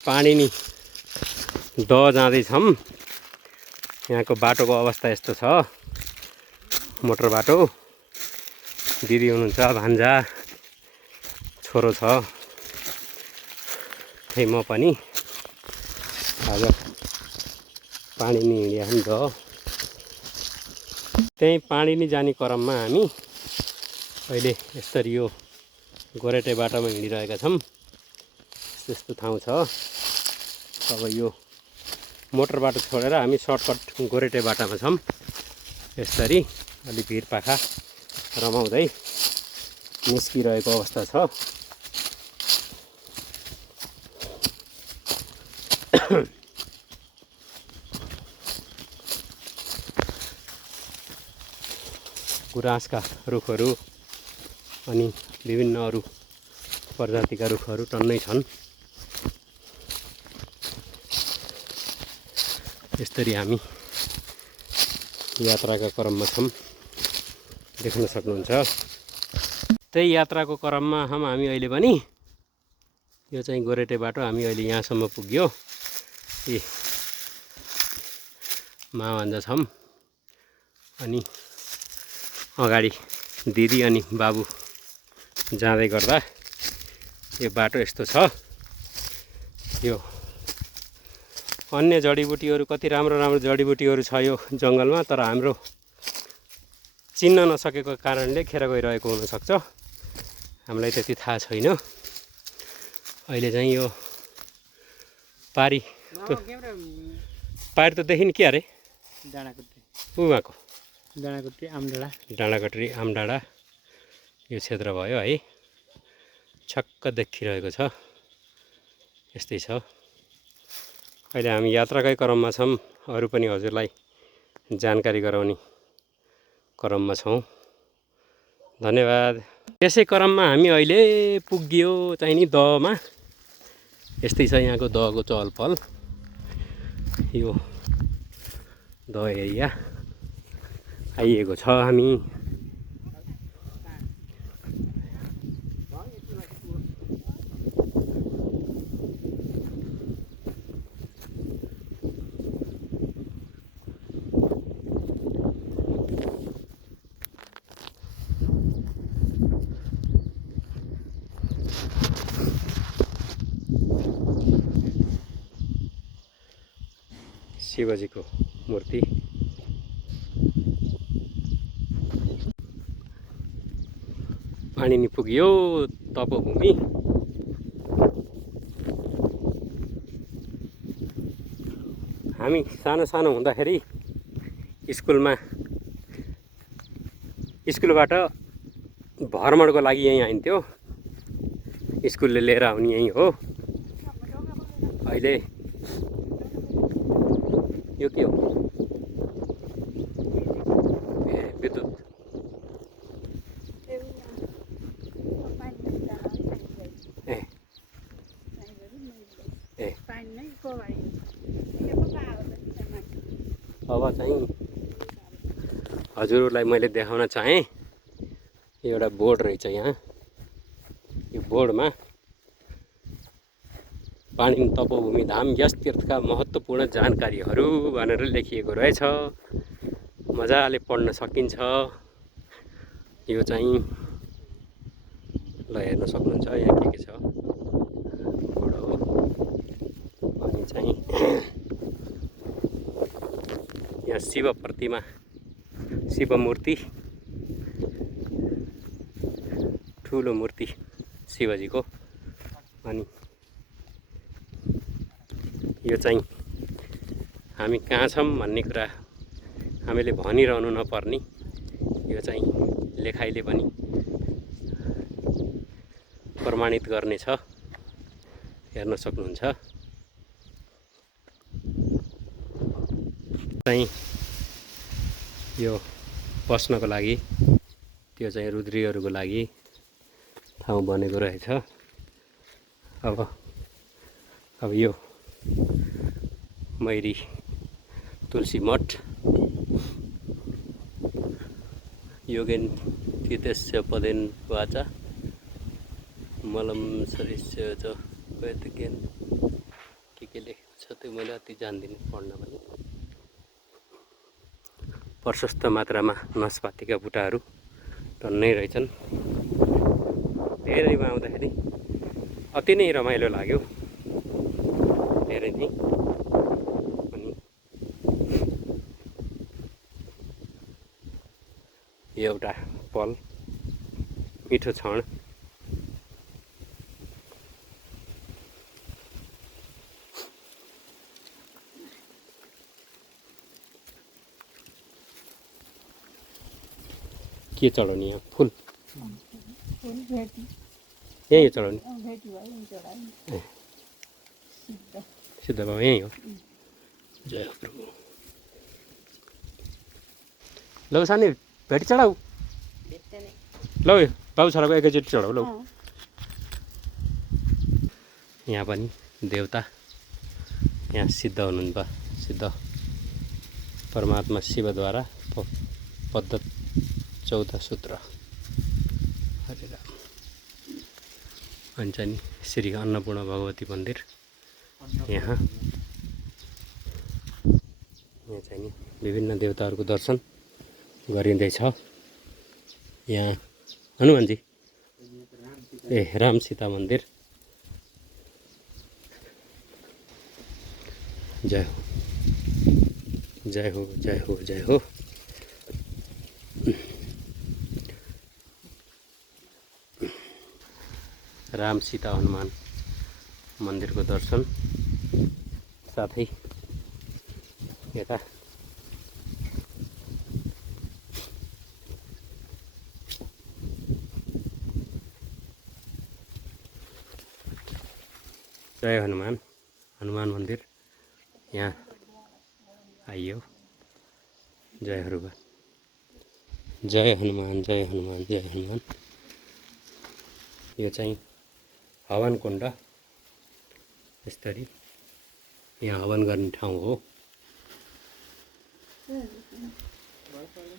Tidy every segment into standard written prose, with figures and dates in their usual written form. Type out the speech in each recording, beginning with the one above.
पानी नि दह जाँदैछौँ। यहाँको बाटोको अवस्था यस्तो छ, मोटर बाटो। दिदी हुनुहुन्छ, भान्जा छोरो छ, त्यही म पनि। आज पानी नि हिँड्या नि दह, त्यही पानी नि जाने क्रममा हामी अहिले यसरी यो गोरेटे बाटोमा हिँडिरहेका छौँ। त्यस्तो ठाउँ छ। अब यो मोटर बाटो छोडेर हामी सर्टकट गोरेटे बाटामा छौँ। यसरी अलि भिरपाखा रमाउँदै निस्किरहेको अवस्था छ। गुराँसका रुखहरू अनि विभिन्न अरू प्रजातिका रुखहरू टन्नै छन्। यसरी हामी यात्राका क्रममा छौँ, देख्न सक्नुहुन्छ। त्यही यात्राको क्रममा हामी अहिले पनि, यो चाहिँ गोरेटे बाटो, हामी अहिले यहाँसम्म पुग्यो। ए माभान्जा छौँ अनि अगाडि दिदी अनि बाबु जाँदै गर्दा यो बाटो यस्तो छ। यो अन्य जडीबुटीहरू, कति राम्रो राम्रो जडीबुटीहरू छ यो जङ्गलमा, तर हाम्रो चिन्न नसकेको कारणले खेर गइरहेको हुनसक्छ। हामीलाई त्यति थाहा छैन। अहिले चाहिँ यो पारी त देखिन् के अरे, उहाँको डाँडाकट्री आमडाँडा यो क्षेत्र भयो है। छक्क देखिरहेको छ। यस्तै छ। अहिले हामी यात्राकै क्रममा छौँ। अरू पनि हजुरलाई जानकारी गराउने क्रममा छौँ। धन्यवाद। यसै क्रममा हामी अहिले पुग्यो चाहिँ नि दहमा। यस्तै छ यहाँको दहको चहलपहल। यो दह एरिया आइएको छ हामी। शिवजीको मूर्ति, पानी नि पुग्यो तपोभूमि। हामी सानो सानो हुँदाखेरि स्कुलबाट भ्रमणको लागि यहीँ आइन्थ्यो। स्कुलले लिएर आउने यहीँ हो। अहिले यो के हो? ए विद्युत। अब चाहिँ हजुरहरूलाई मैले देखाउन चाहेँ, एउटा बोर्ड रहेछ यहाँ। यो बोर्डमा पानी तपोभूमि धाम यस तीर्थका महत्त्वपूर्ण जानकारीहरू भनेर लेखिएको रहेछ। मजाले पढ्न सकिन्छ। यो चाहिँ ल हेर्न सक्नुहुन्छ यहाँ के छ। बोर्ड हो। अनि चाहिँ यहाँ शिव प्रतिमा, शिव मूर्ति, ठुलो मूर्ति शिवजीको। अनि यो चाहिँ हामी कहाँ छौँ भन्ने कुरा हामीले भनिरहनु नपर्ने, यो चाहिँ लेखाइले पनि प्रमाणित गर्नेछ। हेर्न सक्नुहुन्छ। चाहिँ यो बस्नको लागि, त्यो चाहिँ रुद्रीहरूको लागि ठाउँ बनेको रहेछ। अब यो मैरी तुलसी मठ, योगेन तीर्थस्य पदेन वाचा मलम सरिस्य च वैद्यकेन त्यो मैले अति जान्दिनँ पढ्न पनि। प्रशस्त मात्रामा नासपातीका बुट्टाहरू टन्नै रहेछन्। धेरैमा आउँदाखेरि अति नै रमाइलो लाग्यो, धेरै नै। अनि यो एउटा पल, मिठो क्षण। के चढाउने यहाँ? फुल यहीँ चढाउने? सिद्ध बाबा यहीँ हो। जय हो प्रभु। लौ सानी भेटी चढाऊ। लौ बाबु छोराको एकैचोटि चढाऊ लौ। यहाँ पनि देवता यहाँ सिद्ध हुनुहुन्छ। सिद्ध परमात्मा शिवद्वारा पद्धत 14 सूत्र। हरे राम। अनि चाहिँ नि श्री अन्नपूर्ण भगवती मन्दिर यहाँ चाहिँ नि विभिन्न देवताहरूको दर्शन गरिँदैछ। यहाँ हनुमानजी ए राम सीता मन्दिर। जय हो जय हो जय हो जय हो। राम सीता हनुमान मन्दिरको दर्शन साथै यता जय हनुमान हनुमान मन्दिर यहाँ आइयो। जय हनुमान जय हनुमान जय हनुमान जय हनुमान। यो चाहिँ हवन कुण्ड। यसरी यहाँ हवन गर्ने ठाउँ हो।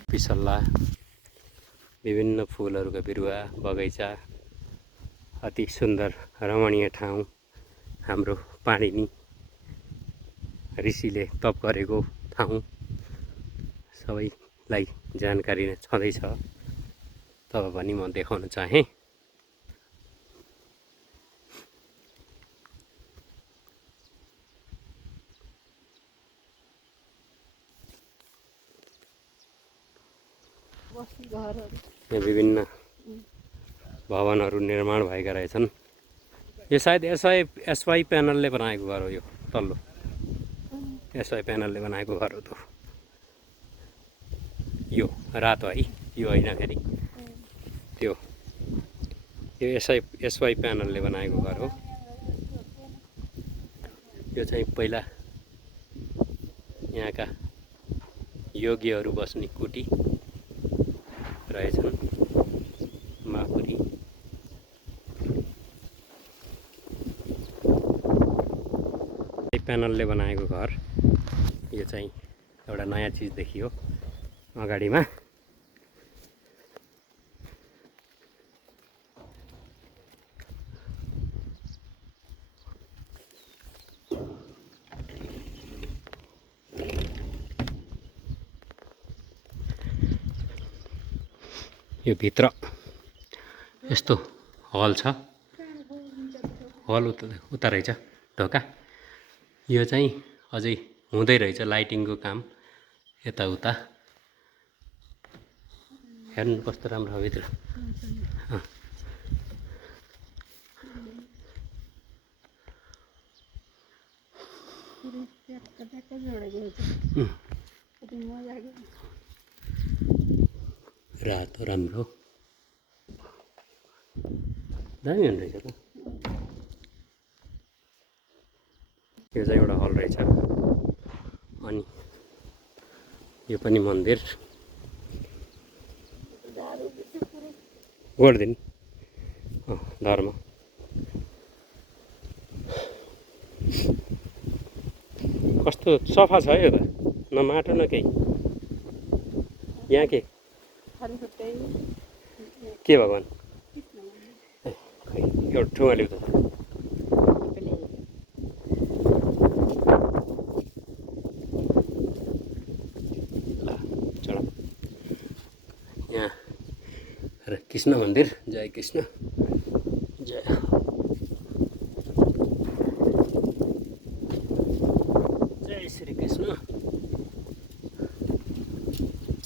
पिसल्ला विभिन्न फुलहरूका बिरुवा, बगैँचा, अति सुन्दर रमणीय ठाउँ। हाम्रो पाणिनि ऋषिले तप गरेको ठाउँ सबैलाई जानकारी नै छँदैछ, तब पनि म देखाउन चाहेँ। यहाँ विभिन्न भवनहरू निर्माण भएका रहेछन्। यो सायद एसवाई प्यानलले बनाएको घर हो। यो तल्लो एसवाई प्यानलले बनाएको घर हो। त यो रातो है, यो होइन फेरि त्यो यो एसवाई प्यानलले बनाएको घर हो। यो चाहिँ पहिला यहाँका योगीहरू बस्ने कुटी रहेछन्। मापुरी प्यानलले बनाएको घर। यो चाहिँ एउटा नयाँ चिज देखियो अगाडिमा। यो भित्र यस्तो हल छ। हल उता रहेछ ढोका। यो चाहिँ अझै हुँदै रहेछ लाइटिङको काम यताउता। हेर्नु कस्तो राम्रो हो भित्र। रातो राम्रो दामी हुने रहेछ त। यो चाहिँ एउटा हल रहेछ। अनि यो पनि मन्दिर गोर्धेनी धर्म। कस्तो सफा छ है यो त, न माटो न केही। यहाँ के भगवान् एउटा ठुङ्गा ल्याउँछ। कृष्ण मन्दिर। जय कृष्ण, जय जय श्री कृष्ण।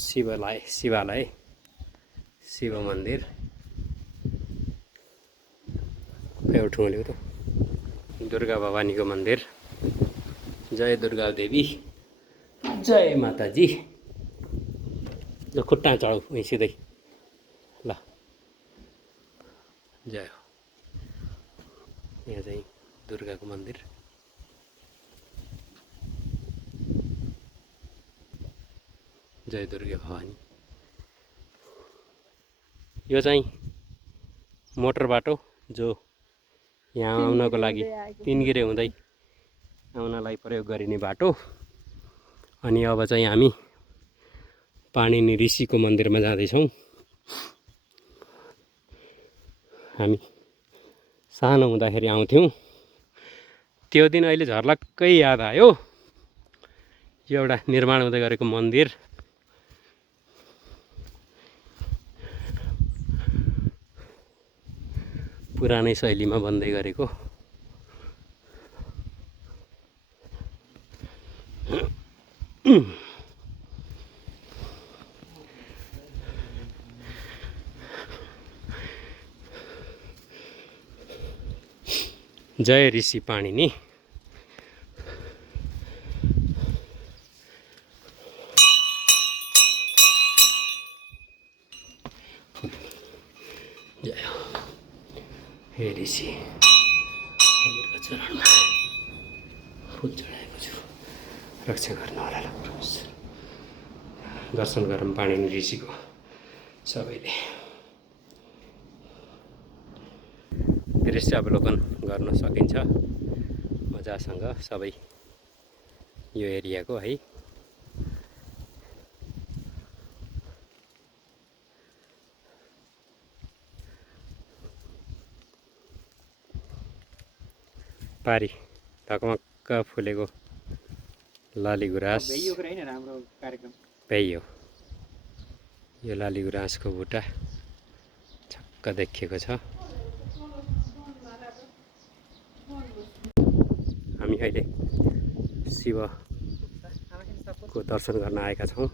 शिवालय शिव मन्दिर एउटा ल्याउ त। दुर्गा भवानीको मन्दिर। जय दुर्गा देवी, जय माताजी। ल खुट्टा चढाउ उहीँ सिधै ल। जय हो। यहाँ चाहिँ दुर्गाको मन्दिर। जय दुर्गा भवानी। यो चाहिँ मोटर बाटो जो यहाँ आउनको लागि तिनगिरे हुँदै आउनलाई प्रयोग गरिने बाटो। अनि अब चाहिँ हामी पाणिनि ऋषिको मन्दिरमा जाँदैछौँ। हामी सानो हुँदाखेरि आउँथ्यौँ, त्यो दिन अहिले झर्लक्कै याद आयो। यो एउटा निर्माण हुँदै गरेको मन्दिर। पुरानै शैलीमा बन्दै गरेको। जय ऋषि पाणिनि। जय हो। हे ऋषि, हजुरको चरणमा फुल चढाएको छु, रक्षा गर्नु होला ल। दर्शन गरौँ पाणिनि ऋषिको सबैले। दृश्य अवलोकन गर्न सकिन्छ मजासँग सबै यो एरियाको है। पारी ढकमक्क फुलेको लाली गुराँस भ्याइयो। यो लाली गुराँसको बुट्टा छक्क देखिएको छ। हामी अहिले शिवको दर्शन गर्न आएका छौँ।